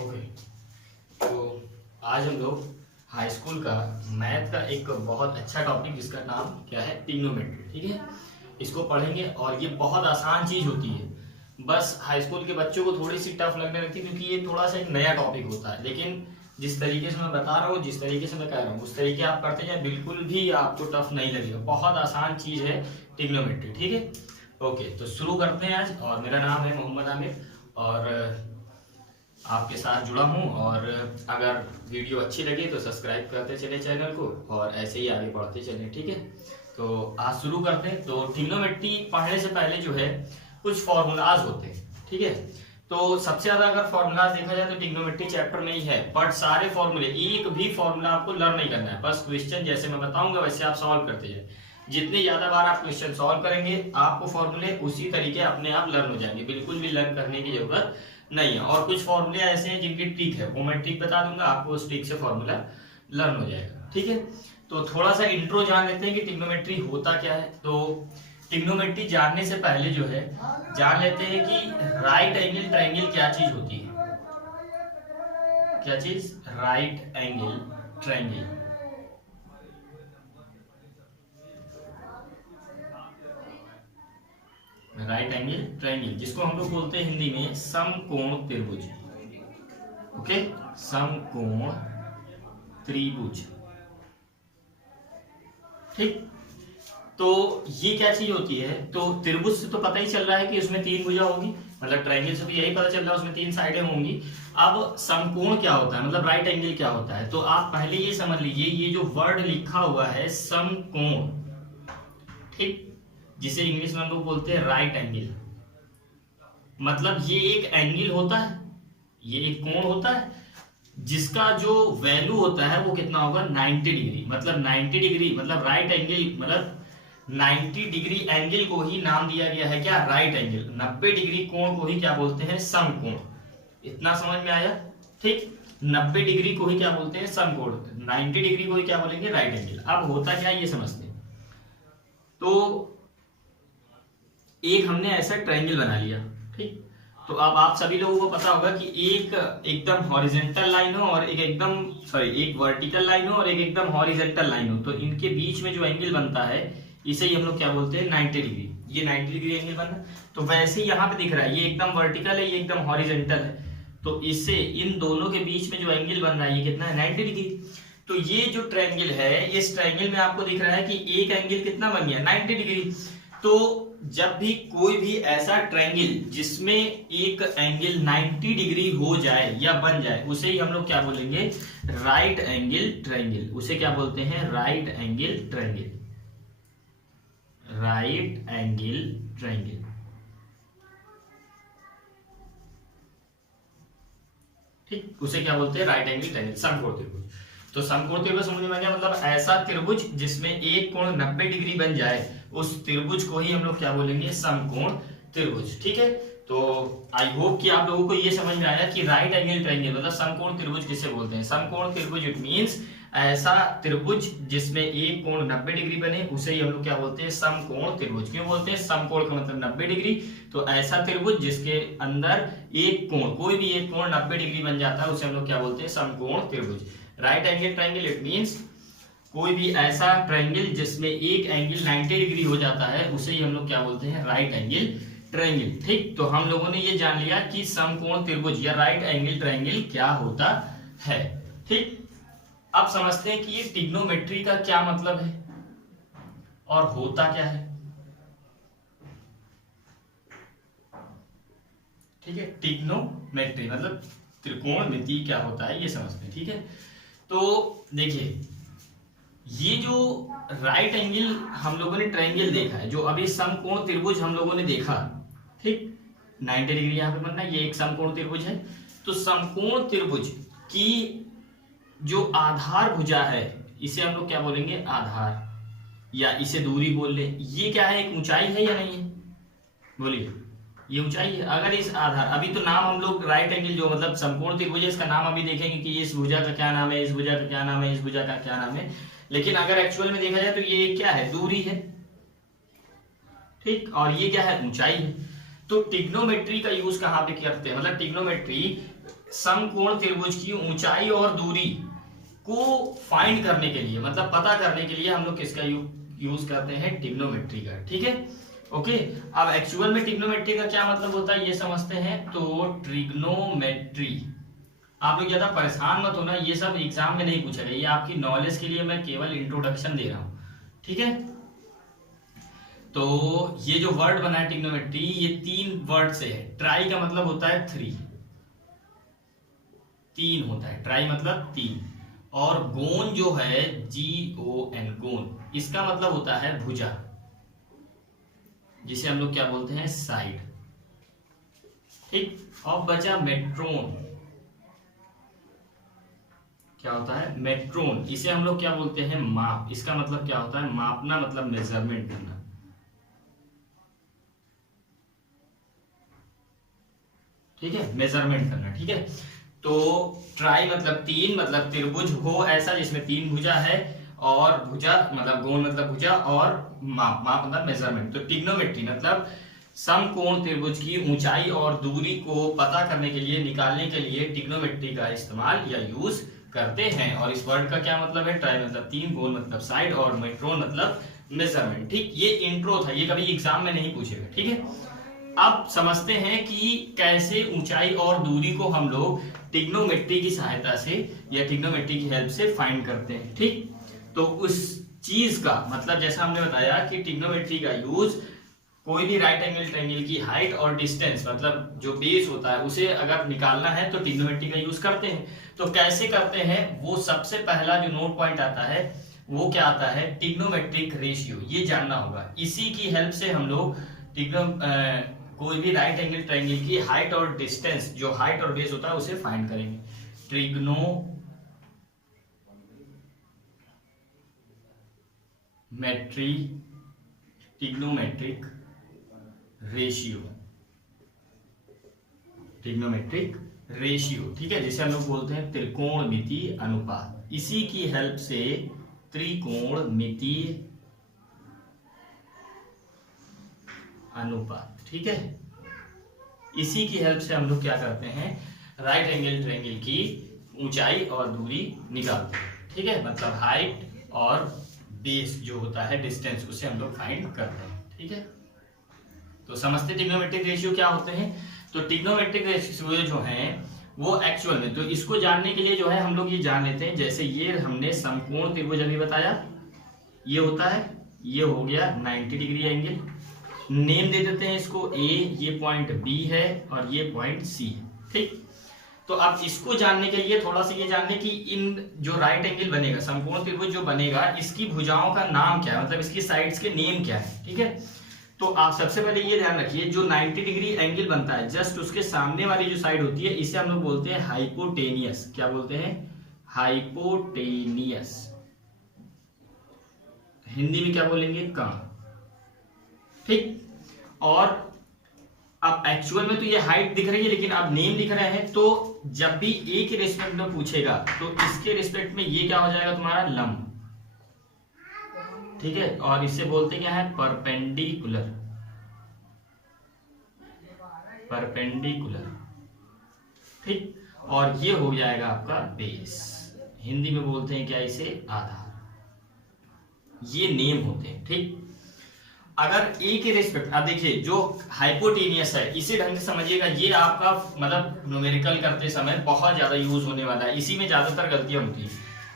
Okay, तो आज हम लोग हाई स्कूल का मैथ का एक बहुत अच्छा टॉपिक जिसका नाम क्या है, ट्रिग्नोमेट्री। ठीक है, इसको पढ़ेंगे और ये बहुत आसान चीज होती है। बस हाई स्कूल के बच्चों को थोड़ी सी टफ लगने लगती है क्योंकि ये थोड़ा सा एक नया टॉपिक होता है, लेकिन जिस तरीके से मैं बता रहा हूँ, जिस तरीके से मैं कह रहा हूँ, उस तरीके आप करते जाए, बिल्कुल भी आपको टफ नहीं लगेगा। बहुत आसान चीज है ट्रिग्नोमेट्री। ठीक है, ओके, तो शुरू करते हैं आज। और मेरा नाम है मोहम्मद आमिर और आपके साथ जुड़ा हूं। और अगर वीडियो अच्छी लगे तो सब्सक्राइब करते चले चैनल को और ऐसे ही आगे बढ़ते चले। ठीक है, तो आज शुरू करते हैं। तो ट्रिग्नोमेट्री पढ़ने से पहले जो है कुछ फॉर्मूलाज होते हैं। ठीक है, तो सबसे ज्यादा अगर फॉर्मूलाज देखा जाए तो ट्रिग्नोमेट्री चैप्टर में ही है, बट सारे फॉर्मूले, एक भी फॉर्मूला आपको लर्न नहीं करना है। बस क्वेश्चन जैसे मैं बताऊंगा वैसे आप सॉल्व करते जाए। जितनी ज्यादा बार आप क्वेश्चन सॉल्व करेंगे आपको फॉर्मूले उसी तरीके अपने आप लर्न हो जाएंगे, बिल्कुल भी लर्न करने की जरूरत नहीं है। और कुछ फॉर्मूले ऐसे हैं जिनकी ट्रिक है, वो मैं ट्रिक बता दूंगा, आपको उस ट्रिक से फॉर्मूला लर्न हो जाएगा। ठीक है, तो थोड़ा सा इंट्रो जान लेते हैं कि ट्रिग्नोमेट्री होता क्या है। तो ट्रिग्नोमेट्री जानने से पहले जो है जान लेते हैं कि राइट एंगल ट्रायंगल क्या चीज होती है। क्या चीज? Right angle triangle. Right angle triangle जिसको हम लोग बोलते हैं हिंदी में समकोण त्रिभुज। ओके, समकोण त्रिभुज। ठीक, तो ये क्या चीज होती है? तो त्रिभुज से तो पता ही चल रहा है कि उसमें तीन भुजा होगी, मतलब ट्रायंगल से भी यही पता चल रहा है उसमें तीन साइडें होंगी। अब समकोण क्या होता है, मतलब राइट एंगल क्या होता है? तो आप पहले ये समझ लीजिए, ये जो वर्ड लिखा हुआ है समकोण, ठीक, जिसे इंग्लिश में हम लोग बोलते हैं राइट एंगल, मतलब ये एक एंगल होता है, ये एक कोण होता है जिसका जो वैल्यू होता है वो कितना होगा? 90 डिग्री। मतलब 90 डिग्री मतलब राइट एंगल, मतलब 90 डिग्री एंगल को ही नाम दिया गया है क्या? Right angle. 90 डिग्री कोण को ही क्या बोलते हैं? समकोण। इतना समझ में आया? ठीक, 90 डिग्री को ही क्या बोलते हैं? समकोण। 90 डिग्री को ही क्या बोलेंगे? Right angle. अब होता क्या ये समझते हैं। तो एक हमने ऐसा ट्रायंगल बना लिया, ठीक, तो अब आप सभी लोगों को पता होगा कि एक एकदम हॉरिजेंटल लाइन हो और एक एकदम एक वर्टिकल लाइन हो और एक एकदम हॉरिजेंटल लाइन हो, तो इनके बीच में जो एंगल बनता है इसे ही हम लोग क्या बोलते हैं? 90 डिग्री। ये 90 डिग्री एंगल बनना। तो वैसे ही यहाँ पे दिख रहा है, ये एकदम वर्टिकल है, ये एकदम हॉरिजेंटल है, तो इससे इन दोनों के बीच में जो एंगल बन रहा है ये कितना है? 90 डिग्री। तो ये जो ट्रायंगल है, इस ट्रायंगल में आपको दिख रहा है कि एक एंगल कितना बन गया? 90 डिग्री। तो जब भी कोई भी ऐसा ट्रायंगल जिसमें एक एंगल 90 डिग्री हो जाए या बन जाए, उसे ही हम लोग क्या बोलेंगे? Right angle triangle. उसे क्या बोलते हैं? Right angle triangle. Right angle triangle. ठीक, उसे क्या बोलते हैं? राइट एंगल ट्रायंगल, समकोण त्रिभुज। तो समकोण त्रिभुज समझ में आ गया, मतलब ऐसा त्रिभुज जिसमें एक कोण 90 डिग्री बन जाए, उस त्रिभुज को ही हम लोग क्या बोलेंगे? समकोण त्रिभुज। ठीक है, तो आई होप कि आप लोगों को ये समझ में आया कि राइट एंगल ट्रायंगल मतलब समकोण त्रिभुज किसे बोलते हैं। समकोण त्रिभुज इट मींस ऐसा त्रिभुज जिसमें एक कोण 90 डिग्री बने, उसे ही हम लोग क्या बोलते हैं? समकोण त्रिभुज। क्यों बोलते हैं? समकोण का मतलब 90 डिग्री, तो ऐसा त्रिभुज जिसके अंदर एक कोण, कोई भी एक कोण 90 डिग्री बन जाता है, उसे हम लोग क्या बोलते हैं? समकोण त्रिभुज। Right angle triangle it means कोई भी ऐसा ट्रायंगल जिसमें एक एंगल 90 डिग्री हो जाता है, उसे ही हम लोग क्या बोलते हैं? Right angle triangle. ठीक, तो हम लोगों ने ये जान लिया कि समकोण त्रिभुज या राइट एंगल ट्रायंगल क्या होता है। ठीक, अब समझते हैं कि ये ट्रिग्नोमेट्री का क्या मतलब है और होता क्या है। ठीक है, ट्रिग्नोमेट्री मतलब त्रिकोणमिति क्या होता है ये समझते हैं। ठीक है, तो देखिए, ये जो राइट एंगल हम लोगों ने ट्रायंगल देखा है, जो अभी समकोण त्रिभुज हम लोगों ने देखा, ठीक, 90 डिग्री यहां पे बनना, ये एक समकोण त्रिभुज है। तो समकोण त्रिभुज की जो आधार भुजा है इसे हम लोग क्या बोलेंगे? आधार, या इसे दूरी बोल ले। ये क्या है? एक ऊंचाई है या नहीं है? बोलिए, ये ऊंचाई है। अगर इस आधार, अभी तो नाम हम लोग राइट एंगल जो मतलब समकोण त्रिभुज है, इसका नाम अभी देखेंगे कि इस भुजा का क्या नाम है, इस भुजा का क्या नाम है, इस भुजा का क्या नाम है, लेकिन अगर एक्चुअल में देखा जाए तो ये क्या है? दूरी है। ठीक, और ये क्या है? ऊंचाई है। तो ट्रिग्नोमेट्री का यूज कहां पे करते हैं? मतलब ट्रिग्नोमेट्री समकोण त्रिभुज की ऊंचाई और दूरी को फाइंड करने के लिए, मतलब पता करने के लिए हम लोग किसका यूज करते हैं, ट्रिग्नोमेट्री का। ठीक है, ओके। अब एक्चुअल में ट्रिग्नोमेट्री का क्या मतलब होता है ये समझते हैं। तो ट्रिग्नोमेट्री, आप लोग ज्यादा परेशान मत होना, ये सब एग्जाम में नहीं पूछा गया, ये आपकी नॉलेज के लिए मैं केवल इंट्रोडक्शन दे रहा हूं। ठीक है, तो ये जो वर्ड बना है ट्रिग्नोमेट्री, ये 3 वर्ड से है। ट्राई का मतलब होता है 3 होता है, ट्राई मतलब 3। और गोन जो है GON, गोन, इसका मतलब होता है भुजा, जिसे हम लोग क्या बोलते हैं, साइड। ठीक, और बचा मेट्रोन, क्या होता है, मेट्रोन, इसे हम लोग क्या बोलते हैं, माप। इसका मतलब क्या होता है, मापना, मतलब मेजरमेंट करना। ठीक है, मेजरमेंट करना। ठीक है, तो ट्राई मतलब 3, मतलब त्रिभुज हो ऐसा जिसमें 3 भुजा है, और भुजा मतलब गोल मतलब भुजा, और माप मतलब मेजरमेंट। तो ट्रिग्नोमेट्री मतलब समकोण त्रिभुज की ऊंचाई और दूरी को पता करने के लिए, निकालने के लिए ट्रिग्नोमेट्री का इस्तेमाल या यूज करते हैं। और इस वर्ड का क्या मतलब है, ट्राई मतलब 3, गोल मतलब साइड, और मेट्रोन मतलब मेजरमेंट। ठीक, ये इंट्रो था, ये कभी एग्जाम में नहीं पूछेगा। ठीक है, अब समझते हैं कि कैसे ऊंचाई और दूरी को हम लोग ट्रिग्नोमेट्री की सहायता से या ट्रिग्नोमेट्री की हेल्प से फाइंड करते हैं। ठीक, तो उस चीज का मतलब, जैसा हमने बताया कि ट्रिग्नोमेट्री का यूज कोई भी राइट एंगल ट्रायंगल की हाइट और डिस्टेंस, मतलब जो बेस होता है, उसे अगर निकालना है तो ट्रिग्नोमेट्री का यूज करते हैं। तो कैसे करते हैं, वो सबसे पहला जो नोट पॉइंट आता है वो क्या आता है, ट्रिग्नोमेट्रिक रेशियो, ये जानना होगा। इसी की हेल्प से हम लोग कोई भी राइट एंगल ट्रायंगल की हाइट और डिस्टेंस, जो हाइट और बेस होता है, उसे फाइंड करेंगे। ट्रिग्नोमेट्रिक रेशियो, ठीक है, जिसे हम लोग बोलते हैं त्रिकोणमितीय अनुपात। इसी की हेल्प से त्रिकोणमितीय अनुपात, ठीक है, इसी की हेल्प से हम लोग क्या करते हैं, राइट एंगल ट्रायंगल की ऊंचाई और दूरी निकालते हैं। ठीक है, मतलब हाइट और बेस जो होता है डिस्टेंस, उसे हम लोग फाइंड करते हैं। ठीक है, तो समझते ट्रिग्नोमेट्रिक रेशियो क्या होते हैं। तो ट्रिग्नोमेट्रिक रेशियो जो हैं वो एक्चुअल में, तो इसको जानने के लिए जो है हम लोग ये जान लेते हैं। जैसे ये हमने समकोण त्रिभुज अभी बताया, ये होता है, ये हो गया 90 डिग्री एंगल। नेम दे देते हैं इसको A, ये पॉइंट B है और ये पॉइंट C है। ठीक, तो अब इसको जानने के लिए थोड़ा सा ये जानने कि इन जो राइट एंगल बनेगा, समकोण त्रिभुज जो बनेगा, इसकी भुजाओं का नाम क्या है, मतलब इसकी साइड्स के नेम क्या है। ठीक है, तो आप सबसे पहले ये ध्यान रखिए, जो 90 डिग्री एंगल बनता है, जस्ट उसके सामने वाली जो साइड होती है, इसे हम लोग बोलते हैं हाइपोटेनियस। क्या बोलते हैं, हाइपोटेनियस। हिंदी में क्या बोलेंगे, कण। ठीक, और अब एक्चुअल में तो ये हाइट दिख रही है, लेकिन अब नेम दिख रहे हैं, तो जब भी ए के रिस्पेक्ट में पूछेगा तो इसके रिस्पेक्ट में ये क्या हो जाएगा, तुम्हारा लंब। ठीक है, और इससे बोलते क्या है, परपेंडिकुलर। ठीक, और ये हो जाएगा आपका बेस। हिंदी में बोलते हैं क्या, इसे आधार। ये नेम होते हैं। ठीक, अगर ए के रिस्पेक्ट, अब देखिए जो हाइपोटेनियस है, इसे ढंग से समझिएगा, ये आपका मतलब न्यूमेरिकल करते समय बहुत ज्यादा यूज होने वाला है, इसी में ज्यादातर गलतियां होती हैं।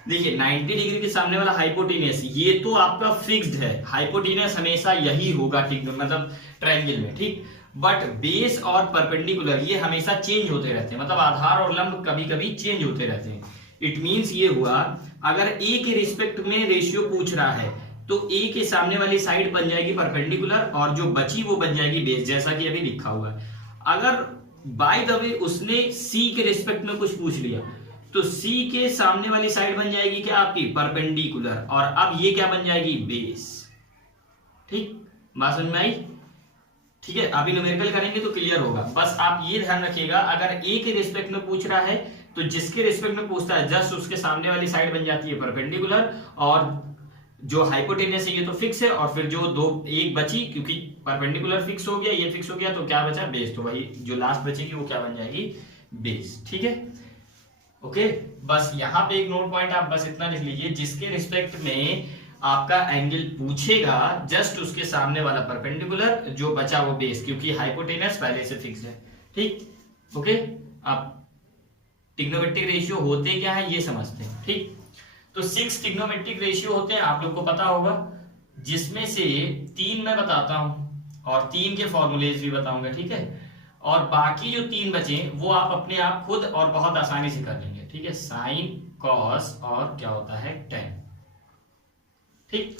देखिए 90 डिग्री के सामने वाला हाइपोटेनियस, ये तो आपका फिक्स्ड है, हाइपोटेनियस हमेशा यही होगा, ठीक, मतलब ट्रायंगल में। ठीक, बट बेस और परपेंडिकुलर ये हमेशा चेंज होते रहते हैं, मतलब आधार और लंब कभी कभी चेंज होते रहते हैं। इट मींस ये हुआ, अगर ए के रिस्पेक्ट में रेशियो पूछ रहा है तो ए के सामने वाली साइड बन जाएगी परपेंडिकुलर, और जो बची वो बन जाएगी बेस, जैसा कि अभी लिखा हुआ है। अगर बाय द वे उसने सी के रिस्पेक्ट में कुछ पूछ लिया, तो सी के सामने वाली साइड बन जाएगी क्या, आपकी परपेंडिकुलर, और अब ये क्या बन जाएगी, बेस। ठीक, बात समझ में आई। ठीक है, अभी न्यूमेरिकल करेंगे तो क्लियर होगा। बस आप ये ध्यान रखिएगा, अगर ए के रिस्पेक्ट में पूछ रहा है तो जिसके रिस्पेक्ट में पूछता है, जस्ट उसके सामने वाली साइड बन जाती है परपेंडिकुलर, और जो हाइपोटेनियस है ये तो फिक्स है, और फिर जो एक बची, क्योंकि परपेंडिकुलर फिक्स हो गया, ये फिक्स हो गया, तो क्या बचा, बेस। तो वही जो लास्ट बचेगी वो क्या बन जाएगी, बेस। ठीक है, ओके। बस यहाँ पे एक नोट पॉइंट आप बस इतना लिख लीजिए, जिसके रिस्पेक्ट में आपका एंगल पूछेगा जस्ट उसके सामने वाला परपेंडिकुलर, जो बचा वो बेस, क्योंकि हाइपोटेनस पहले से फिक्स है। ठीक, ओके। अब ट्रिग्नोमेट्रिक रेशियो होते क्या है ये समझते हैं। ठीक, तो 6 ट्रिग्नोमेट्रिक रेशियो होते हैं, आप लोग को पता होगा, जिसमें से 3 मैं बताता हूं और 3 के फॉर्मूलेज भी बताऊंगा। ठीक है, और बाकी जो 3 बचे वो आप अपने आप खुद और बहुत आसानी से कर लेंगे। ठीक है, साइन, कॉस और क्या होता है टेन। ठीक,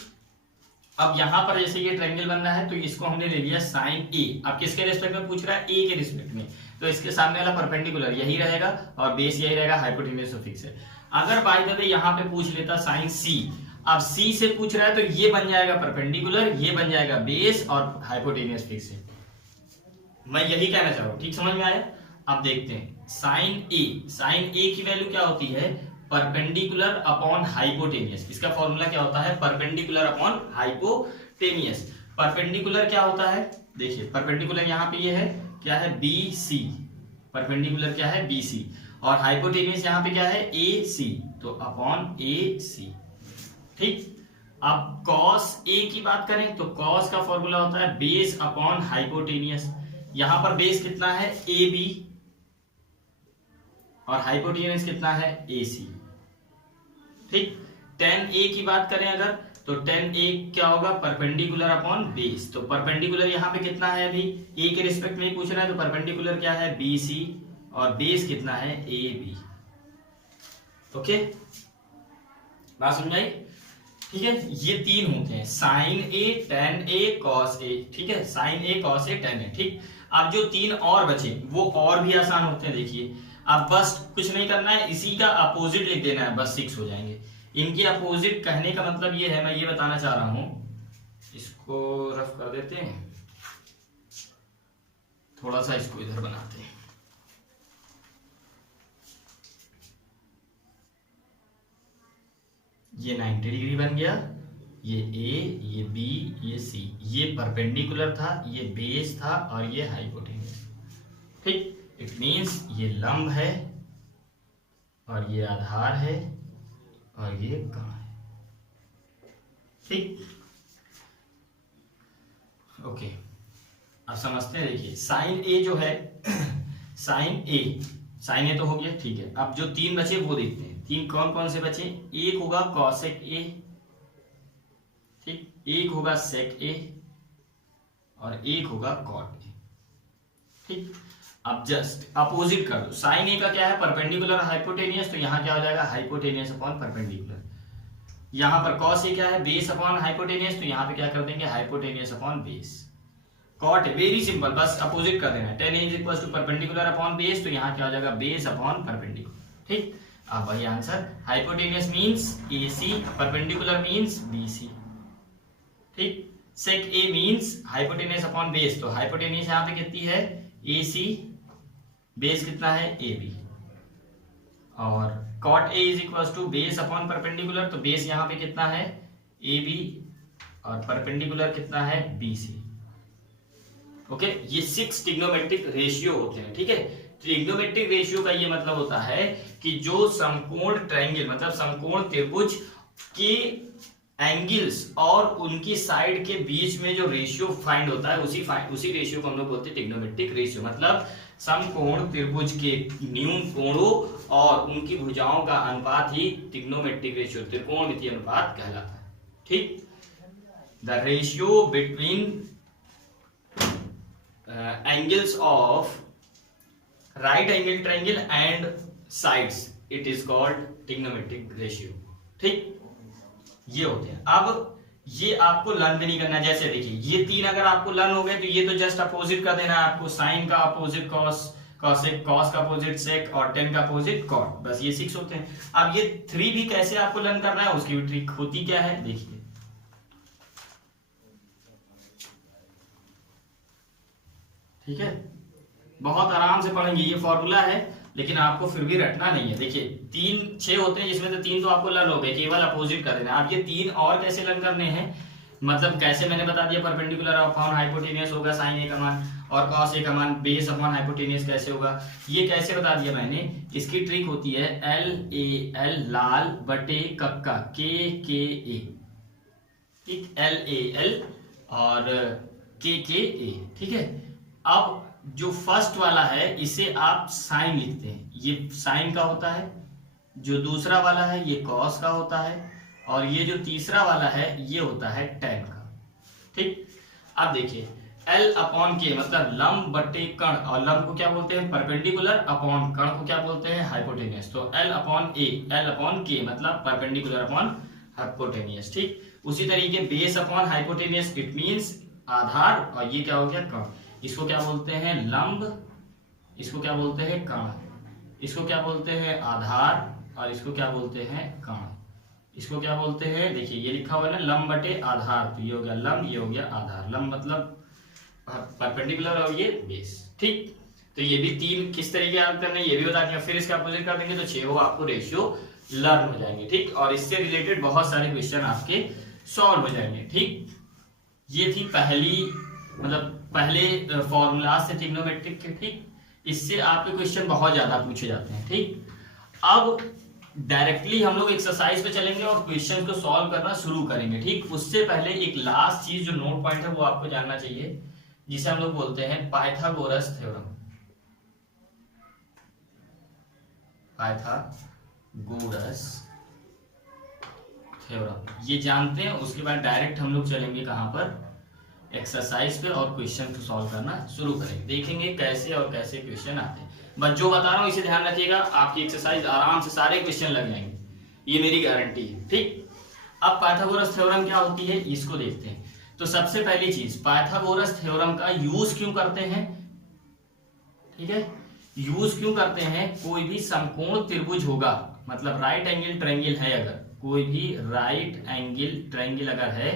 अब यहां पर जैसे ये ट्रायंगल बन रहा है तो इसको हमने ले लिया साइन ए। अब किसके रिस्पेक्ट में पूछ रहा है? ए के रिस्पेक्ट में, तो इसके सामने वाला परपेंडिकुलर यही रहेगा और बेस यही रहेगा, हाइपोटेन्यूज फिक्स है। अगर बाय द वे यहां पे पूछ लेता साइन सी, अब सी से पूछ रहा है तो ये बन जाएगा परपेंडिकुलर, ये बन जाएगा बेस और हाइपोटेन्यूज फिक्स है। मैं यही कहना चाह रहा हूं, ठीक समझ में आया? अब देखते हैं साइन ए। साइन ए की वैल्यू क्या होती है? Perpendicular upon hypotenuse. इसका फॉर्मूला क्या होता है? Perpendicular upon hypotenuse. परपेंडिकुलर क्या होता है? देखिए परपेंडिकुलर यहाँ पे ये है, क्या है? बी सी। परपेंडिकुलर क्या है? B C. और हाइपोटेनियस यहाँ पे क्या है? ए सी, तो अपॉन ए सी। ठीक, अब कॉस ए की बात करें तो कॉस का फॉर्मूला होता है बेस अपॉन हाइपोटेनियस। यहां पर बेस कितना है? ए बी, और हाइपोटेन्यूज कितना है? ए सी। ठीक, टेन ए की बात करें अगर, तो टेन ए क्या होगा? Perpendicular upon base. तो परपेंडिकुलर यहां पे कितना है? अभी ए के रिस्पेक्ट में ही पूछ रहा है, तो परपेंडिकुलर क्या है? बी सी, और बेस कितना है? A B. ओके, बात समझ आई? ठीक है, ये 3 होते हैं, sign A, ten A, cos A. ठीक है, sign A, cos A, ten ए। ठीक, अब जो 3 और बचे वो और भी आसान होते हैं। देखिए, अब बस कुछ नहीं करना है, इसी का अपोजिट लिख देना है, बस 6 हो जाएंगे। इनके अपोजिट कहने का मतलब ये है, मैं ये बताना चाह रहा हूं, इसको रफ कर देते हैं, थोड़ा सा इसको इधर बनाते हैं। ये 90 डिग्री बन गया, ये ए, ये बी, ये सी। ये परपेंडिकुलर था, ये बेस था, और ये हाइपोटेन्यूज। ठीक, इट मींस ये लंब है और ये आधार है और ये कण है। ठीक, ओके, अब समझते हैं। देखिए साइन ए जो है साइन ए तो हो गया। ठीक है, अब जो 3 बचे वो देखते हैं। 3 कौन कौन से बचे? एक होगा कॉसेक ए, ठीक, एक होगा सेक ए, और एक होगा कॉट ए। ठीक, अब जस्ट अपोजिट कर दो। साइन ए का क्या है? परपेंडिकुलर हाइपोटेनियस, तो यहां क्या हो जाएगा? Hypotenuse upon perpendicular. यहां पर कॉस ए क्या है? बेस अपॉन हाइपोटेनियस, तो यहां पे क्या कर देंगे? Hypotenuse upon base. कॉट है वेरी सिंपल, बस अपोजिट कर देना है। Tan is equal to perpendicular upon base, तो यहां क्या हो जाएगा? Base upon perpendicular. ठीक, अब वही answer. Hypotenuse means A C, perpendicular means B C. ठीक, sec A means hypotenuse upon base, तो हाइपोटेनियस यहां पे कितनी है? ए सी, बेस कितना है? A B. और cot A is equal to base upon perpendicular, तो बेस यहां पे कितना है? ए बी, और परपेंडिकुलर कितना है? बी सी। ओके, ये 6 ट्रिग्नोमेट्रिक रेशियो होते हैं। ठीक है, ट्रिग्नोमेट्रिक रेशियो का ये मतलब होता है कि जो समकोण ट्रायंगल, मतलब समकोण त्रिभुज के एंगल्स और उनकी साइड के बीच में जो रेशियो फाइंड होता है, उसी रेशियो को हम लोग बोलते हैं ट्रिग्नोमेट्रिक रेशियो। मतलब समकोण त्रिभुज के न्यून कोणों और उनकी भुजाओं का अनुपात ही ट्रिग्नोमेट्रिक रेशियो, त्रिकोणमितीय अनुपात कहलाता है। ठीक, the ratio between angles of right angle triangle and sides, it is called trigonometric ratio। ठीक, ये होते हैं। अब ये आपको लर्न भी नहीं करना। जैसे देखिए ये 3 अगर आपको लर्न हो गए तो ये तो जस्ट अपोजिट कर देना है आपको। साइन का अपोजिट कॉस, कॉसेक, कॉस का अपोजिट सेक, और टेन का अपोजिट कॉट। बस ये 6 होते हैं। अब ये 3 भी कैसे आपको लर्न करना है, उसकी भी ट्रिक होती क्या है, देखिए। ठीक है, बहुत आराम से पढ़ेंगे, ये फॉर्मूला है, लेकिन आपको फिर भी रटना नहीं है। देखिए 3 6 होते हैं, जिसमें से 3 तो आपको लर्न हो गए, केवल अपोजिट कर देना। आप ये 3 और कैसे लर्न करने हैं, मतलब कैसे मैंने बता दिया, परपेंडिकुलर अपॉन हाइपोटेनियस होगा साइन ए का मान, और cos a का मान बेस अपॉन हाइपोटेनियस कैसे होगा, ये कैसे बता दिया मैंने। इसकी ट्रिक होती है LAL लाल बटे कक्का KKA, ठीक, LAL और KKA, ठीक है। अब जो फर्स्ट वाला है इसे आप साइन लिखते हैं, ये साइन का होता है, जो दूसरा वाला है ये कॉस का होता है, और ये जो तीसरा वाला है ये होता है टेन का, ठीक। अब देखिए L अपॉन के मतलब लंब बटे कर्ण, और लंब को क्या बोलते हैं परपेंडिकुलर, अपॉन कर्ण को क्या बोलते हैं हाइपोटेनियस। तो L अपॉन के मतलब परपेंडिकुलर अपॉन हाइपोटेनियस, ठीक। उसी तरीके base upon hypotenuse it means आधार, और ये क्या हो गया कर्ण। इसको क्या बोलते हैं लंब, इसको क्या बोलते हैं कर्ण, इसको क्या बोलते हैं आधार, और इसको क्या बोलते हैं कर्ण। इसको क्या बोलते हैं, देखिए ये लिखा हुआ है ना लंब बटे आधार, तो ये हो गया लंब, ये हो गया आधार। लंब मतलब परपेंडिकुलर और ये बेस, ठीक। तो ये भी तीन किस तरीके याद करना है ये भी बता दिया। फिर इसका अपोजिट कर देंगे तो 6 हो आपको रेशियो लर्न हो जाएंगे, ठीक। और इससे रिलेटेड बहुत सारे क्वेश्चन आपके सॉल्व हो जाएंगे, ठीक। ये थी पहली मतलब पहले फॉर्मूला से ट्रिग्नोमेट्रिक के, ठीक। इससे आपके क्वेश्चन बहुत ज्यादा पूछे जाते हैं, ठीक। अब डायरेक्टली हम लोग एक्सरसाइज पे चलेंगे और क्वेश्चन को सॉल्व करना शुरू करेंगे, ठीक। उससे पहले एक लास्ट चीज जो नोट पॉइंट है वो आपको जानना चाहिए, जिसे हम लोग बोलते हैं पाइथागोरस थ्योरम। पाइथागोरस थ्योरम ये जानते हैं, उसके बाद डायरेक्ट हम लोग चलेंगे कहां पर, एक्सरसाइज पे, और क्वेश्चन को सॉल्व करना शुरू करेंगे। देखेंगे कैसे और कैसे क्वेश्चन आते हैं। बस जो बता रहा हूं इसे ध्यान रखिएगा, आपकी एक्सरसाइज आराम से सारे क्वेश्चन लग जाएंगे, ये मेरी गारंटी है, ठीक। अब पाइथागोरस थ्योरम क्या होती है इसको देखते हैं। तो सबसे पहली चीज पाइथागोरस थ्योरम का यूज क्यों करते हैं, ठीक है। यूज क्यों करते हैं, कोई भी समकोण त्रिभुज होगा, मतलब राइट एंगल ट्रायंगल है, अगर कोई भी राइट एंगल ट्रायंगल अगर है,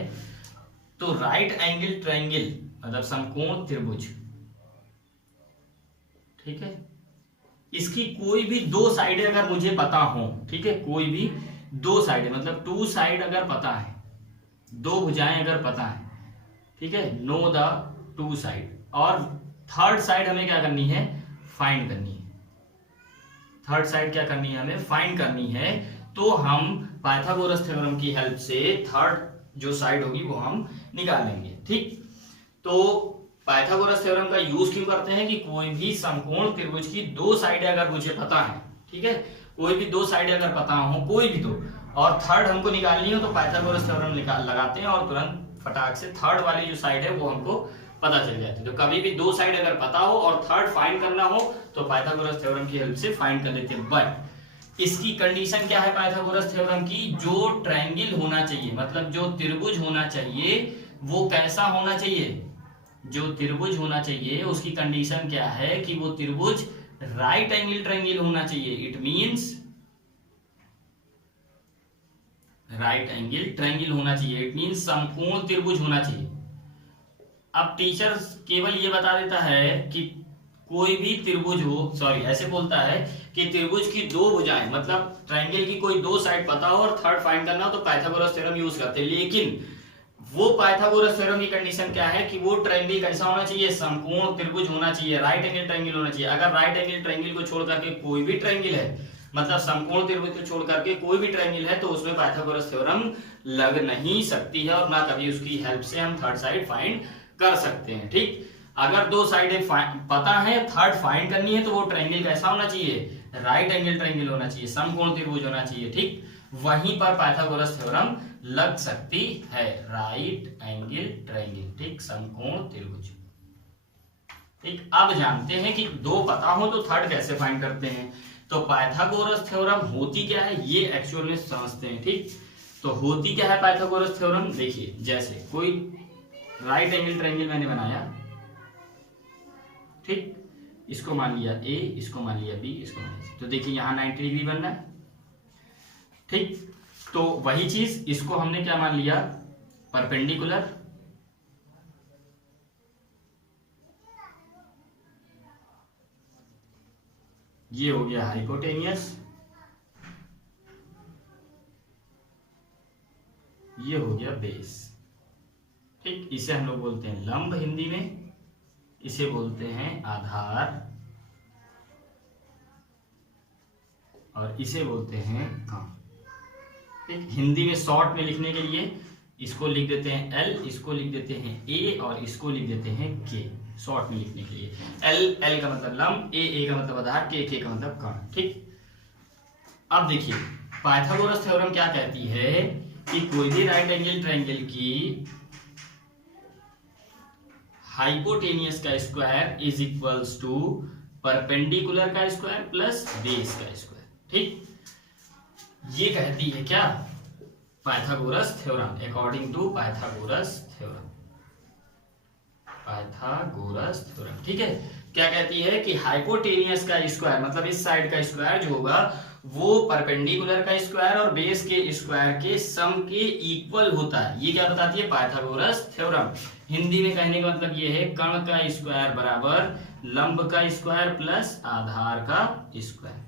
तो राइट एंगल ट्रायंगल मतलब समकोण त्रिभुज, ठीक है। इसकी कोई भी दो साइड अगर मुझे पता हो, ठीक है, कोई भी दो साइड मतलब टू साइड अगर पता है, दो भुजाएं अगर पता है, ठीक है, नो द टू साइड, और थर्ड साइड हमें क्या करनी है फाइंड करनी है, थर्ड साइड क्या करनी है हमें फाइंड करनी है। तो हम पाइथागोरस थ्योरम की हेल्प से थर्ड जो साइड होगी वो हम निकालेंगे, ठीक। तो पाइथागोरस थ्योरम का यूज क्यों करते हैं कि कोई भी समकोण त्रिभुज की दो साइडें अगर मुझे पता है, ठीक है, कोई भी दो साइडें अगर पता हो कोई भी दो, और थर्ड हमको निकालनी हो तो पाइथागोरस थ्योरम लगाते हैं और तुरंत फटाक से थर्ड वाली जो साइड है वो हमको पता चल जाती है। तो कभी भी दो साइड अगर पता हो और थर्ड फाइंड करना हो तो पाइथागोरस थ्योरम की हेल्प से फाइंड कर लेते हैं। बट इसकी कंडीशन क्या है पाइथागोरस थ्योरम की, जो ट्रायंगल होना चाहिए मतलब जो त्रिभुज होना चाहिए वो कैसा होना चाहिए, जो त्रिभुज होना चाहिए उसकी कंडीशन क्या है कि वो त्रिभुज राइट एंगल ट्रायंगल होना चाहिए। It means right angle triangle होना चाहिए, इट मींस समकोण त्रिभुज होना चाहिए। अब टीचर केवल ये बता देता है कि कोई भी त्रिभुज हो, सॉरी ऐसे बोलता है कि त्रिभुज की दो भुजाएं मतलब ट्रायंगल की कोई दो साइड पता हो और थर्ड फाइंड करना हो तो पाइथागोरस थ्योरम यूज करते हैं। लेकिन वो पाइथागोरस थ्योरम की कंडीशन क्या है कि वो ट्रायंगल कैसा होना चाहिए, समकोण त्रिभुज होना चाहिए, राइट एंगल ट्रायंगल होना चाहिए। अगर राइट एंगल ट्रायंगल को छोड़ करके कोई भी ट्रायंगल है मतलब समकोण त्रिभुज को छोड़ करके कोई भी ट्रायंगल है तो उसमें पाइथागोरस थ्योरम लग नहीं सकती है और ना कभी उसकी हेल्प से हम थर्ड साइड फाइंड कर सकते हैं, ठीक। अगर दो साइडें पता है थर्ड फाइंड करनी है तो वो ट्रायंगल कैसा होना चाहिए, राइट एंगल ट्रायंगल होना चाहिए, समकोण त्रिभुज होना चाहिए, ठीक। वहीं पर पाइथागोरस थ्योरम लग सकती है, राइट एंगल ट्रायंगल, ठीक, समकोण त्रिभुज, ठीक। अब जानते हैं कि दो पता हो तो थर्ड कैसे फाइंड करते हैं। तो पाइथागोरस थ्योरम होती क्या है ये एक्चुअल में समझते हैं, ठीक। तो होती क्या है पाइथागोरस थ्योरम, देखिए जैसे कोई राइट एंगल ट्रायंगल मैंने बनाया, ठीक, इसको मान लिया ए, इसको मान लिया बी, इसको मान लिया, तो देखिए यहां 90 डिग्री बन रहा है, ठीक। तो वही चीज इसको हमने क्या मान लिया परपेंडिकुलर, ये हो गया हाइपोटेनियस, ये हो गया बेस, ठीक। इसे हम लोग बोलते हैं लंब हिंदी में, इसे बोलते हैं आधार और इसे बोलते हैं कण। ठीक, हिंदी में शॉर्ट में लिखने के लिए इसको लिख देते हैं L, इसको लिख देते हैं A और इसको लिख देते हैं K। शॉर्ट में लिखने के लिए L का मतलब लंब, A का मतलब आधार, K का मतलब कण। ठीक, अब देखिए पाइथागोरस थ्योरम क्या कहती है कि कोई भी राइट एंगल ट्रायंगल की हाइपोटेनियस का square is equals to perpendicular का स्क्वायर प्लस बेस का स्क्वायर। ठीक, ये कहती है क्या, Pythagoras theorem, according to Pythagoras theorem. Pythagoras theorem, ठीक है, क्या कहती है कि हाइपोटेनियस का स्क्वायर मतलब इस साइड का स्क्वायर जो होगा वो परपेंडिकुलर का स्क्वायर और बेस के स्क्वायर के सम के इक्वल होता है। ये क्या बताती है, पाइथागोरस थ्योरम। हिंदी में कहने का मतलब ये है कण का स्क्वायर बराबर लंब का स्क्वायर प्लस आधार का स्क्वायर।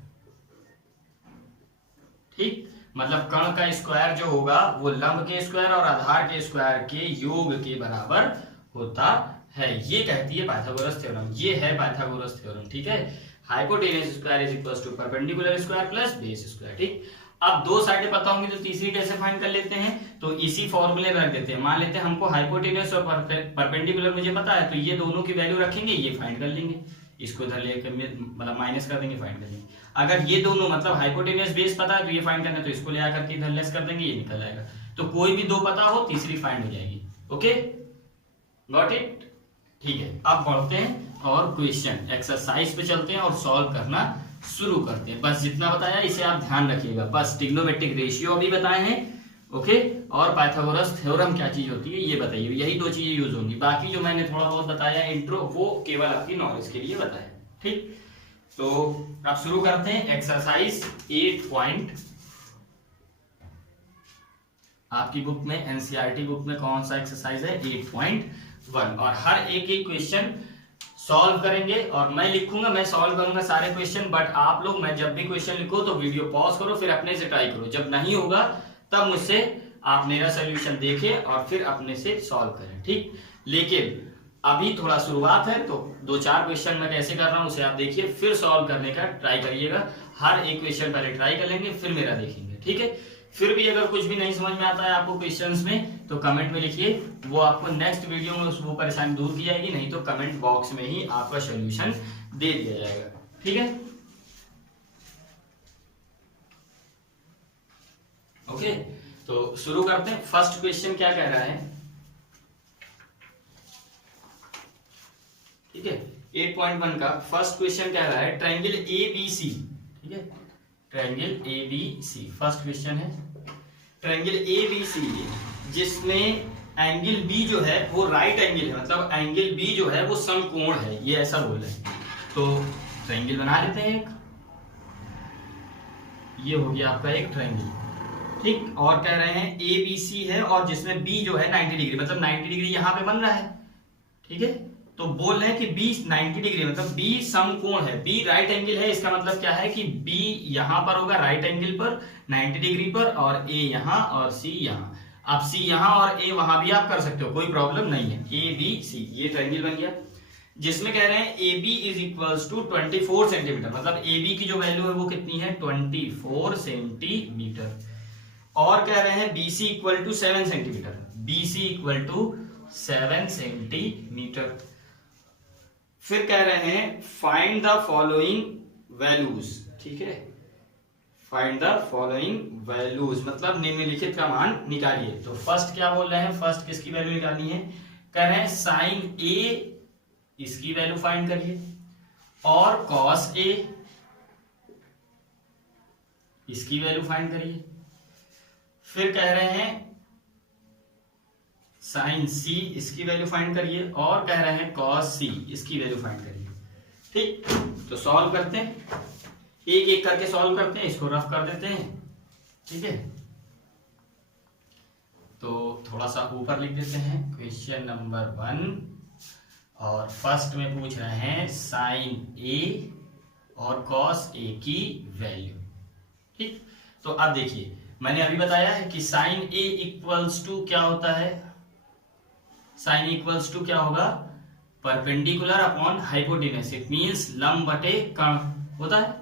ठीक, मतलब कण का स्क्वायर जो होगा वो लंब के स्क्वायर और आधार के स्क्वायर के योग के बराबर होता है। ये कहती है पाइथागोरस थ्योरम। ये है पाइथागोरस थ्योरम। ठीक है, hypotenuse square is equal to perpendicular square plus base square. ठीक, अब दो साइडें पता होंगी तो तीसरी कैसे फाइंड कर लेते हैं, तो इसी फॉर्मूले में रख देते हैं। मान लेते हैं हमको हाइपोटेनस और परपेंडिकुलर मुझे पता है, तो ये दोनों की वैल्यू रखेंगे, ये फाइंड कर लेंगे, इसको इधर लेकर मतलब माइनस कर देंगे, फाइंड कर लेंगे। अगर ये दोनों मतलब हाइपोटेनस बेस पता है तो ये फाइंड करना है, तो इसको ले आकर के इधर लेस कर देंगे, ये निकल जाएगा। तो कोई भी दो पता हो तीसरी फाइंड हो जाएगी। Okay, got it. ठीक है, अब बढ़ते हैं और क्वेश्चन एक्सरसाइज पे चलते हैं और सॉल्व करना शुरू करते हैं। बस जितना बताया इसे आप ध्यान रखिएगा। बस ट्रिग्नोमेट्रिक रेशियो अभी बताए हैं, ओके, और पाइथागोरस थ्योरम क्या चीज होती है ये बताइए। यही दो चीजें यूज होंगी, बाकी जो मैंने थोड़ा बहुत बताया इंट्रो वो केवल आपकी नॉलेज के लिए बताया। ठीक, तो अब शुरू करते हैं एक्सरसाइज 8 आपकी बुक में, एनसीईआरटी बुक में कौन सा एक्सरसाइज है, 8.1। और हर एक क्वेश्चन सॉल्व करेंगे और मैं लिखूंगा, मैं सॉल्व करूंगा सारे क्वेश्चन। बट आप लोग, मैं जब भी क्वेश्चन लिखो तो वीडियो पॉज करो, फिर अपने से ट्राई करो। जब नहीं होगा तब मुझसे आप मेरा सोल्यूशन देखें और फिर अपने से सॉल्व करें। ठीक, लेकिन अभी थोड़ा शुरुआत है तो 2-4 क्वेश्चन मैं कैसे कर रहा हूं उसे आप देखिए, फिर सॉल्व करने का ट्राई करिएगा। हर एक क्वेश्चन पहले ट्राई कर लेंगे, फिर मेरा देखेंगे। ठीक है, फिर भी अगर कुछ भी नहीं समझ में आता है आपको क्वेश्चंस में तो कमेंट में लिखिए, वो आपको नेक्स्ट वीडियो में वो परेशानी दूर की जाएगी, नहीं तो कमेंट बॉक्स में ही आपका सोल्यूशन दे दिया जाएगा। ठीक है, ओके, तो शुरू करते हैं। फर्स्ट क्वेश्चन क्या कह रहा है, ठीक है, 8.1 का फर्स्ट क्वेश्चन कह रहा है ट्रायंगल ABC। ठीक है, ट्रायंगल ABC फर्स्ट क्वेश्चन है। ट्रायंगल ABC जिसमें एंगल B जो है वो राइट एंगल है, मतलब एंगल B जो है वो समकोण है, ये ऐसा बोल रहे हैं। तो ट्रायंगल बना लेते हैं एक, ये हो गया आपका एक ट्रायंगल। ठीक, और कह रहे हैं ABC है और जिसमें B जो है 90 डिग्री, मतलब 90 डिग्री यहाँ पे बन रहा है। ठीक है, तो बोल रहे हैं कि B 90 डिग्री मतलब B समकोण है, B राइट एंगल है। इसका मतलब क्या है कि B यहां पर होगा राइट एंगल पर 90 डिग्री पर, और A यहां और C यहां। अब C यहां और A वहां भी आप कर सकते हो, कोई प्रॉब्लम नहीं है। ABC ये ट्रायंगल बन गया, जिसमें कह रहे हैं AB is equals to 24 centimetre, मतलब AB की जो वैल्यू है वो कितनी है, 24 सेंटीमीटर। और कह रहे हैं BC equal to 7 centimetre, BC equal to 7 centimetre. फिर कह रहे हैं फाइंड द फॉलोइंग वैल्यूज। ठीक है, फाइंड द फॉलोइंग वैल्यूज मतलब निम्नलिखित का मान निकालिए। तो फर्स्ट क्या बोल रहे हैं, फर्स्ट किसकी वैल्यू निकालनी है, कह रहे हैं साइन A इसकी वैल्यू फाइंड करिए, और कॉस A इसकी वैल्यू फाइंड करिए। फिर कह रहे हैं साइन C इसकी वैल्यू फाइंड करिए, और कह रहे हैं कॉस C इसकी वैल्यू फाइंड करिए। ठीक, तो सॉल्व करते हैं, एक एक करके सॉल्व करते हैं, इसको रफ कर देते हैं। ठीक है, तो थोड़ा सा ऊपर लिख देते हैं क्वेश्चन नंबर 1, और फर्स्ट में पूछ रहे हैं साइन A और कॉस A की वैल्यू। ठीक, तो अब देखिए मैंने अभी बताया है कि साइन A इक्वल्स टू क्या होता है, साइन इक्वल्स टू क्या होगा, perpendicular upon hypotenuse, it means लंब बटे कर्ण होता है,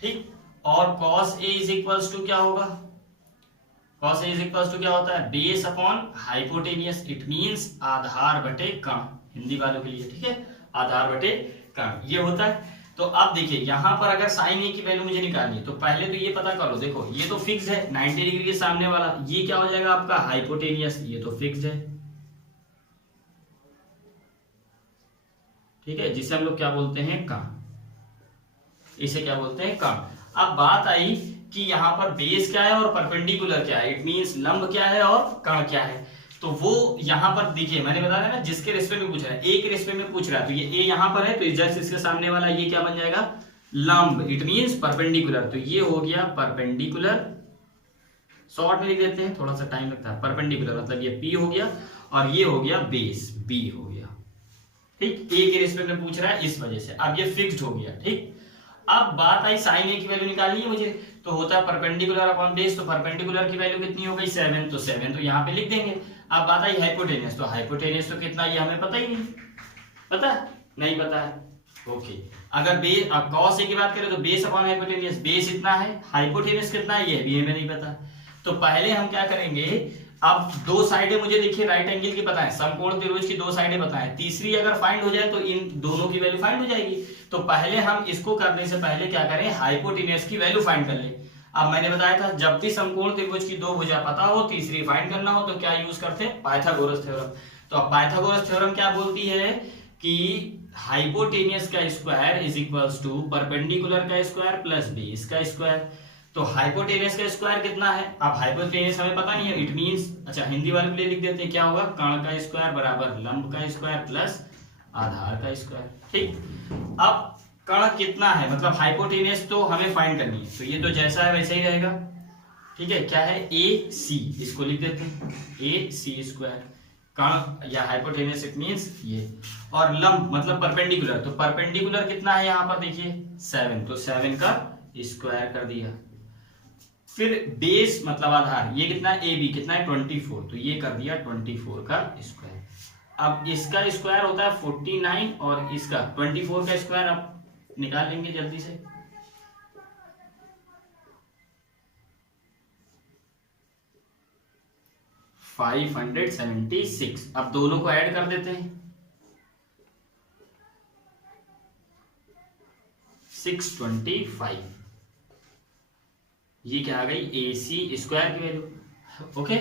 ठीक। और cos A is equals to क्या होगा, cos A is equals to क्या होता है, base upon hypotenuse, it means आधार बटे कर्ण, हिंदी वालों के लिए, ठीक है, आधार बटे कर्ण ये होता है। तो अब देखिए यहां पर अगर साइन ए की वैल्यू मुझे निकालनी है तो पहले तो ये पता कर लो, देखो ये तो फिक्स है 90 डिग्री के सामने वाला, ये क्या हो जाएगा आपका हाइपोटेनियस, ये तो फिक्स है, ठीक है, जिसे हम लोग क्या बोलते हैं कर्ण, इसे क्या बोलते हैं कर्ण। अब बात आई कि यहाँ पर बेस क्या है और परपेंडिकुलर क्या है, इट मींस लंब क्या है और कर्ण क्या है। तो वो यहाँ पर देखिए मैंने बताया ना जिसके रेस्पेक्ट में पूछ रहा है, ए के रेस्पेक्ट में पूछ रहा है, तो ये ए यहाँ पर है तो जस्ट इसके सामने वाला ये क्या बन जाएगा लंब, इट मींस परपेंडिकुलर, तो ये हो गया परपेंडिकुलर, शॉर्ट में लिख देते हैं थोड़ा सा टाइम लगता है, परपेंडिकुलर मतलब ये पी हो गया और ये हो गया बेस बी हो गया, ठीक, ए के रेस्पेक्ट में पूछ रहा है इस वजह से, अब ये फिक्स्ड हो गया, ठीक। अब बात आई साइन ए की वैल्यू निकालनी है मुझे, तो होता है परपेंडिकुलर अपॉन बेस, तो परपेंडिकुलर की वैल्यू कितनी हो गई 7, तो 7 तो यहाँ पे लिख देंगे। अब बात आई हाइपोटेनियस, तो हाइपोटेनियस तो कितना ये हमें पता ही नहीं, पता नहीं पता है, ओके। अगर बेस cos ए की बात करें तो बेस अपॉन हाइपोटेनियस, बेस इतना है, हाइपोटेनियस कितना है ये भी हमें नहीं पता। तो पहले हम क्या करेंगे, अब दो साइडें मुझे देखिए राइट एंगल की पता है, समकोण त्रिभुज की दो साइडें पता है, तीसरी अगर फाइंड हो जाए तो इन दोनों की वैल्यू फाइंड हो जाएगी। तो पहले हम इसको करने से पहले क्या करें, हाइपोटेनियस की वैल्यू फाइंड कर ले। अब मैंने बताया था जब भी समकोण त्रिभुज की दो भुजा पता हो, तीसरी फाइंड करना हो तो क्या यूज करते हैं, पाइथागोरस थ्योरम। तो पाइथागोरस थ्योरम क्या बोलती है कि हाइपोटेनियस का square is equals to perpendicular का स्क्वायर प्लस बेस का स्क्वायर। तो हाइपोटेनियस का स्क्वायर कितना है, अब हाइपोटेनियस हमें पता नहीं है, इट मींस अच्छा हिंदी वाले के लिए लिख देते हैं, क्या होगा कर्ण का स्क्वायर बराबर लंब का स्क्वायर प्लस आधार का स्क्वायर, ठीक। अब कर्ण कितना है मतलब हाइपोटेनियस तो हमें फाइंड करनी है, तो ये तो जैसा है वैसा ही रहेगा, ठीक है, क्या है ए सी, इसको लिख देते हैं ए सी स्क्वायर, कर्ण या हाइपोटेनियस इट मींस ये, और लंब मतलब परपेंडिकुलर, तो परपेंडिकुलर कितना है यहाँ पर देखिए 7, तो 7 का स्क्वायर कर दिया। फिर बेस मतलब आधार ये कितना है, ए बी कितना है 24, तो ये कर दिया 24 का स्क्वायर। अब इसका स्क्वायर होता है 49 और इसका 24 का स्क्वायर आप निकाल लेंगे जल्दी से, $576। अब दोनों को ऐड कर देते हैं, 625, ये क्या आ गई ए सी स्क्वायर की वैल्यू, ओके।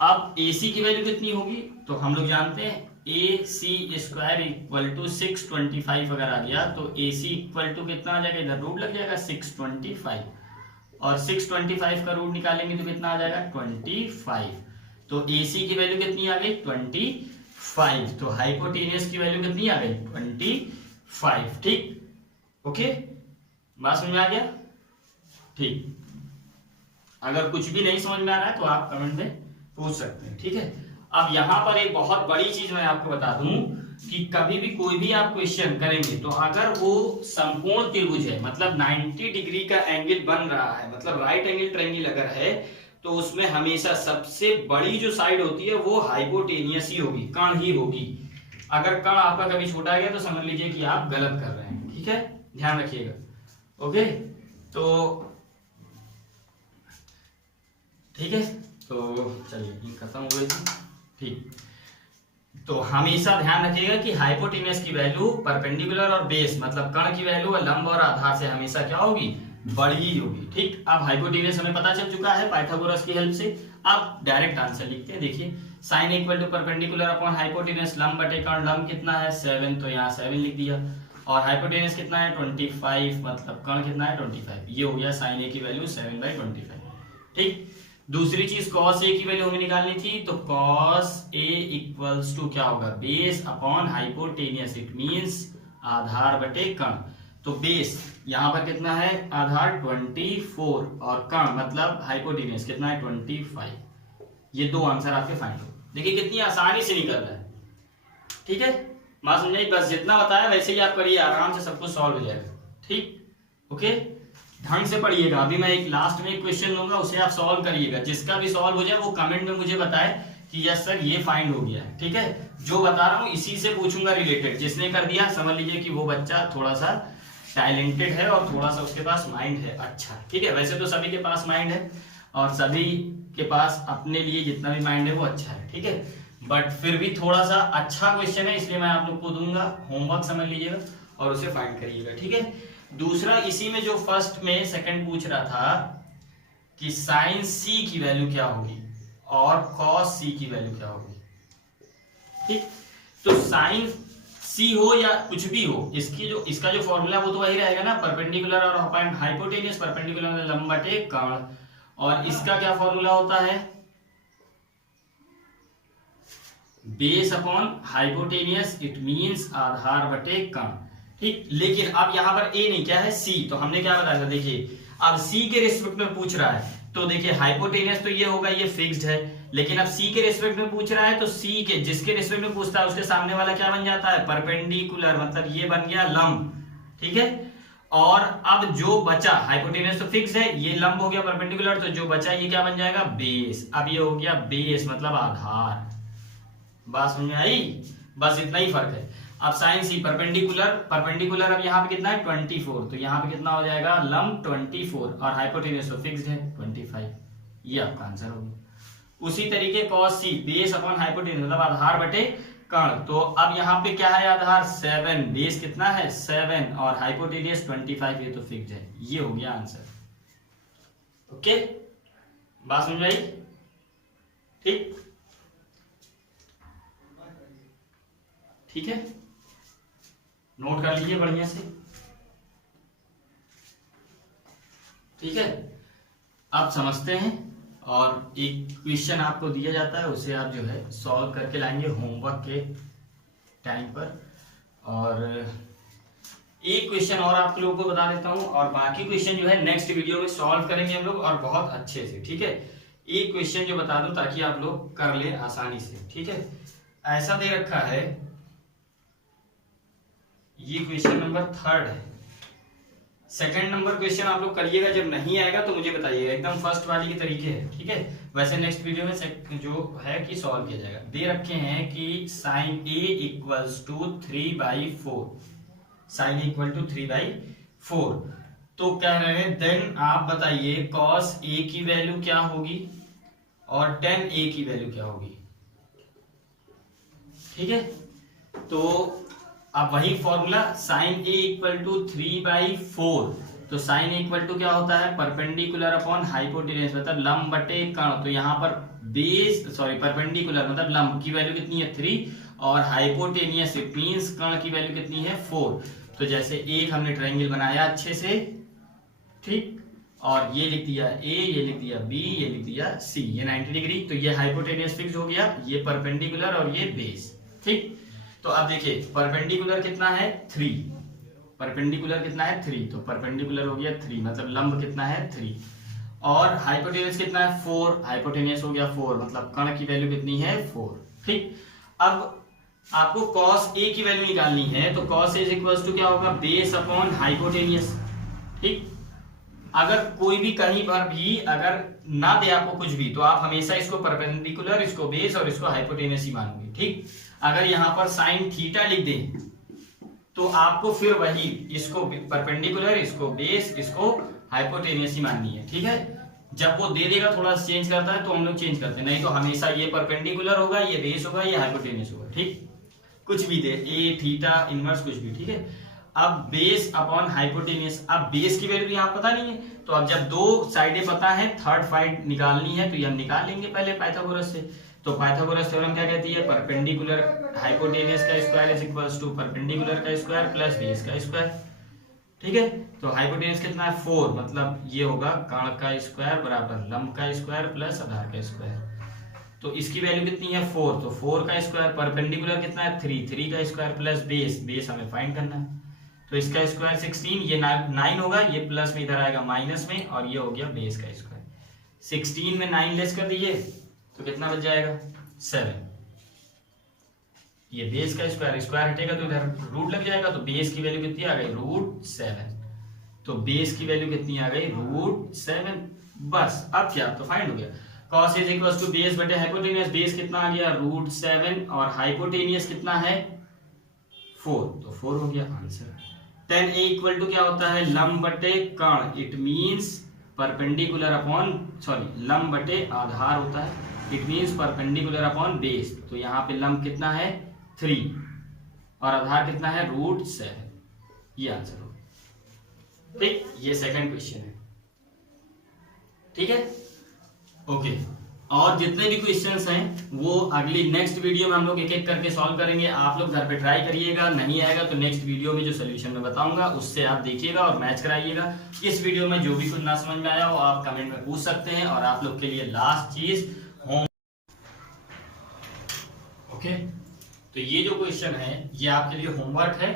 अब ए सी की वैल्यू कितनी होगी, तो हम लोग जानते हैं ए सी स्क्वायर इक्वल टू 625 अगर आ गया तो ए सी इक्वल टू कितना आ जाएगा, इधर रूट लग जाएगा 625 और 625 का रूट निकालेंगे तो कितना आ जाएगा 25, तो ए सी की वैल्यू कितनी आ गई 25, तो हाइपोटेनियस की वैल्यू कितनी आ गई 25, ठीक, ओके, बात समझ में आ गया, ठीक। अगर कुछ भी नहीं समझ में आ रहा है तो आप कमेंट में पूछ सकते हैं, ठीक है। अब यहां पर एक बहुत बड़ी चीज मैं आपको बता दूं कि कभी भी कोई भी आप क्वेश्चन करेंगे तो अगर वो समकोण त्रिभुज है मतलब 90 डिग्री का एंगल बन रहा है, मतलब राइट एंगल ट्रायंगल अगर है, तो उसमें हमेशा सबसे बड़ी जो साइड होती है वो हाइपोटेनियस ही होगी, कर्ण ही होगी। अगर कर्ण आपका कभी छोटा गया तो समझ लीजिए कि आप गलत कर रहे हैं, ठीक है, ध्यान रखिएगा, ओके। तो ठीक है, तो चलिए खत्म हो गई थी, ठीक। तो हमेशा ध्यान रखिएगा कि हाइपोटेनियस की वैल्यू परपेंडिकुलर और बेस मतलब कर्ण की वैल्यू लंब और आधार से हमेशा क्या होगी, बड़ी ही होगी, ठीक। अब हाइपोटेनियस हमें पता चल चुका है पाइथागोरस की हेल्प से। अब डायरेक्ट आंसर लिखते हैं, देखिए sine equal to perpendicular upon hypotenuse लंब बटे कर्ण, लंब कितना है 7, तो यहाँ 7 लिख दिया, और हाइपोटेनियस कितना है 25 मतलब कर्ण कितना है 25, ये हो गया साइन ए की वैल्यू 7/25, ठीक। दूसरी चीज cos a की वैल्यू हमें निकालनी थी, तो cos a इक्वल्स टू क्या होगा base upon hypotenuse, it means आधार बटे कर्ण। तो बेस यहां पर कितना है आधार 24 और कर्ण मतलब हाइपोटेनियस कितना है 25, ये दो आंसर आपके फाइंड हो। देखिए कितनी आसानी से निकल रहा है, ठीक है, मां समझाई, बस जितना बताया वैसे ही आप करिए, आराम से सब कुछ सॉल्व हो जाएगा, ठीक, ओके। ढंग से पढ़िएगा, अभी मैं एक लास्ट में एक क्वेश्चन लूंगा उसे आप सॉल्व करिएगा, जिसका भी सॉल्व हो जाए वो कमेंट में मुझे बताए कि यस सर ये फाइंड हो गया है। ठीक है, जो बता रहा हूं इसी से पूछूंगा रिलेटेड। जिसने कर दिया समझ लीजिए कि वो बच्चा थोड़ा सा टैलेंटेड है और थोड़ा सा उसके पास माइंड है अच्छा। ठीक है, वैसे तो सभी के पास माइंड है और सभी के पास अपने लिए जितना भी माइंड है वो अच्छा है। ठीक है, बट फिर भी थोड़ा सा अच्छा क्वेश्चन है, इसलिए मैं आप लोग को दूंगा, होमवर्क समझ लीजिएगा और उसे फाइंड करिएगा। ठीक है, दूसरा इसी में जो फर्स्ट में सेकंड पूछ रहा था कि साइन सी की वैल्यू क्या होगी और कॉस सी की वैल्यू क्या होगी। ठीक, तो साइन सी हो या कुछ भी हो, इसका जो फॉर्मूला वो तो वही रहेगा ना, परपेंडिकुलर और हाइपोटेनियस। परपेंडिकुलर मतलब लंब बटे कर्ण, और इसका क्या फॉर्मूला होता है, base upon hypotenuse, it means आधार बटे कर्ण। ठीक, लेकिन अब यहां पर ए नहीं, क्या है सी, तो हमने क्या बताया था, देखिए अब सी के रिस्पेक्ट में पूछ रहा है तो देखिए हाइपोटेनियस तो ये होगा, ये फिक्स्ड है, लेकिन अब सी के रिस्पेक्ट में पूछ रहा है तो सी के जिसके रिस्पेक्ट में पूछता है उसके सामने वाला क्या बन जाता है, परपेंडिकुलर, मतलब ये बन गया लंब। ठीक है, और अब जो बचा, हाइपोटेनियस तो फिक्स है, ये लंब हो गया परपेंडिकुलर, तो जो बचा ये क्या बन जाएगा, बेस। अब ये हो गया बेस मतलब आधार। बात समझ में आई, बस इतना ही फर्क है। अब साइन सी परपेंडिकुलर अब यहाँ पे कितना है 24, तो यहाँ पे कितना हो जाएगा लंब 24, और हाइपोटेनियस तो फिक्स्ड है 25। ये आपका आंसर हो गया। उसी तरीके कॉस सी बेस अपॉन हाइपोटेनियस मतलब आधार बटे कर्ण, तो अब यहाँ पे क्या है आधार 7, बेस कितना है 7 और हाइपोटेनियस 25, ये तो फिक्स्ड है। ये हो गया आंसर। ओके, बात समझ आई। ठीक, ठीक है, नोट कर लीजिए बढ़िया से। ठीक है, आप समझते हैं, और एक क्वेश्चन आपको दिया जाता है उसे आप जो है सॉल्व करके लाएंगे होमवर्क के टाइम पर। और एक क्वेश्चन और आप लोगों को बता देता हूं, और बाकी क्वेश्चन जो है नेक्स्ट वीडियो में सॉल्व करेंगे हम लोग, और बहुत अच्छे से। ठीक है, एक क्वेश्चन जो बता दूं ताकि आप लोग कर ले आसानी से। ठीक है, ऐसा दे रखा है, ये क्वेश्चन नंबर 3 है। सेकंड नंबर क्वेश्चन आप लोग करिएगा, जब नहीं आएगा तो मुझे बताइएगा, एकदम फर्स्ट वाली के तरीके है। ठीक है, वैसे नेक्स्ट वीडियो में जो है कि सॉल्व किया जाएगा। दे रखे हैं कि sine A equals to 3/4, sine A equal to 3/4, तो कह रहे हैं देन आप बताइए कॉस ए की वैल्यू क्या होगी और टेन ए की वैल्यू क्या होगी। ठीक है, तो अब वही formula, sine A equal to 3/4, तो साइन ए इक्वल टू क्या होता है, परपेंडिकुलर अपॉन हाइपोटेनियस मतलब लंब बटे कर्ण। तो यहाँ पर परपेंडिकुलर मतलब लंब की वैल्यू कितनी है 3, और हाइपोटेनियस इट मींस कर्ण की वैल्यू कितनी है 4। तो जैसे एक हमने ट्रायंगल बनाया अच्छे से, ठीक, और ये लिख दिया ए, ये लिख दिया बी, ये लिख दिया सी, ये 90 डिग्री, तो ये हाइपोटेनियस फिक्स हो गया, ये परपेंडिकुलर और ये बेस। ठीक, तो अब देखिए परपेंडिकुलर कितना है 3, परपेंडिकुलर कितना है 3, तो परपेंडिकुलर हो गया 3 मतलब लंब कितना है 3, और हाइपोटेनियस कितना है 4, हाइपोटेनियस हो गया 4 मतलब कर्ण की वैल्यू कितनी है 4। ठीक, अब आपको कॉस ए की वैल्यू निकालनी है, तो cos A is equal to क्या होगा, बेस अपॉन हाइपोटेनियस। ठीक, अगर कोई भी कहीं पर भी अगर ना दे आपको कुछ भी, तो आप हमेशा इसको परपेंडिकुलर, इसको बेस और इसको हाइपोटेनियस ही मानोगे। ठीक, अगर यहां पर साइन थीटा लिख दें तो आपको फिर वही इसको परपेंडिकुलर, इसको बेस, इसको हाइपोटेनियस ही माननी है। ठीक है, जब वो दे देगा थोड़ा चेंज करता है तो हम लोग चेंज करते हैं, नहीं तो हमेशा ये परपेंडिकुलर होगा, ये बेस होगा, ये हाइपोटेनियस होगा। ठीक, कुछ भी दे, ए थीटा इनवर्स कुछ भी। ठीक है, अब बेस अपॉन हाइपोटेनियस, अब बेस की वैल्यू यहाँ पता नहीं है, तो अब जब दो साइडें पता है, थर्ड साइड निकालनी है, तो ये हम निकाल लेंगे पहले पाइथागोरस से। तो पाइथागोरस थ्योरम क्या कहती है, परपेंडिकुलर हाइपोटेनियस का square is equals to perpendicular का स्क्वायर प्लस बेस का स्क्वायर। ठीक है, तो हाइपोटेनियस कितना है 4 मतलब ये होगा कर्ण का स्क्वायर बराबर लंब का स्क्वायर प्लस आधार का स्क्वायर। तो इसकी वैल्यू कितनी है 4, तो 4 का स्क्वायर, परपेंडिकुलर कितना है 3 का स्क्वायर प्लस बेस हमें फाइंड करना है, तो इसका स्क्वायर 16, ये 9 होगा, ये प्लस में इधर आएगा माइनस में, और ये हो गया बेस का स्क्वायर। 16 में 9 लेस कर दीजिए तो कितना बच जाएगा 7, ये बेस का स्क्वायर, स्क्वायर हटेगा तो इधर रूट लग जाएगा, तो बेस की वैल्यू कितनी आ गई √7, तो बेस की वैल्यू कितनी आ गई √7। बस अब क्या, तो फाइंड हो गया। Cos is equal to base बटे हाइपोटेनियस, बेस कितना आ गया √7 और हाइपोटेनियस कितना है 4, तो 4 हो गया answer. tan a equal to क्या होता है लंब बटे कर्ण, इट मींस परपेंडिकुलर अपॉन लंब बटे आधार होता है, it means perpendicular upon base, तो यहाँ पे लंब कितना है 3 और आधार कितना है √7, ये आंसर हो। ठीक, ये सेकंड क्वेश्चन है। ठीक है, ओके। और जितने भी क्वेश्चंस हैं वो अगली नेक्स्ट वीडियो में हम लोग एक एक करके सॉल्व करेंगे। आप लोग घर पे ट्राई करिएगा, नहीं आएगा तो नेक्स्ट वीडियो में जो सोल्यूशन मैं बताऊंगा उससे आप देखिएगा और मैच कराइएगा। इस वीडियो में जो भी कुछ ना समझ में आया हो आप कमेंट में पूछ सकते हैं। और आप लोग के लिए लास्ट चीज होम, ओके, तो ये जो क्वेश्चन है ये आपके लिए होमवर्क है।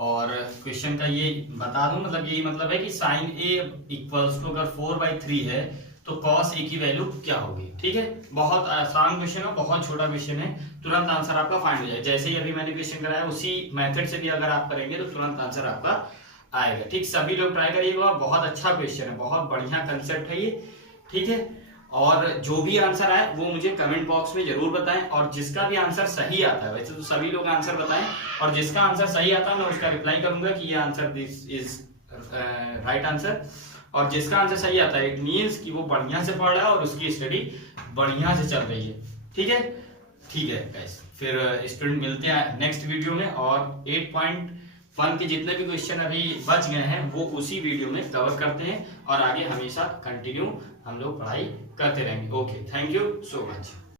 और क्वेश्चन का ये बता दूं, मतलब यही मतलब है कि साइन ए इक्वल्स टू अगर 4/3 है तो कॉस ए की वैल्यू क्या होगी। ठीक है, बहुत आसान क्वेश्चन है, बहुत छोटा क्वेश्चन है, तुरंत आंसर आपका फाइंड हो जाएगा। जैसे ही अभी मैंने क्वेश्चन कराया उसी मेथड से भी अगर आप करेंगे तो तुरंत आंसर आपका आएगा। ठीक, सभी लोग ट्राई करिएगा, बहुत अच्छा क्वेश्चन है, बहुत बढ़िया कंसेप्ट है ये। ठीक है, और जो भी आंसर आए वो मुझे कमेंट बॉक्स में जरूर बताएं, और जिसका भी आंसर सही आता है, वैसे तो सभी लोग आंसर बताएं, और जिसका आंसर सही आता है मैं उसका रिप्लाई करूंगा कि ये answer this is right answer, और जिसका आंसर सही आता है इट मींस कि वो बढ़िया से पढ़ रहा है और उसकी स्टडी बढ़िया से चल रही है। ठीक है, ठीक है गाइस, फिर स्टूडेंट मिलते हैं नेक्स्ट वीडियो में, और 8.1 के जितने भी क्वेश्चन अभी बच गए हैं वो उसी वीडियो में कवर करते हैं, और आगे हमेशा कंटिन्यू हम लोग पढ़ाई करते रहेंगे। Okay, thank you so much.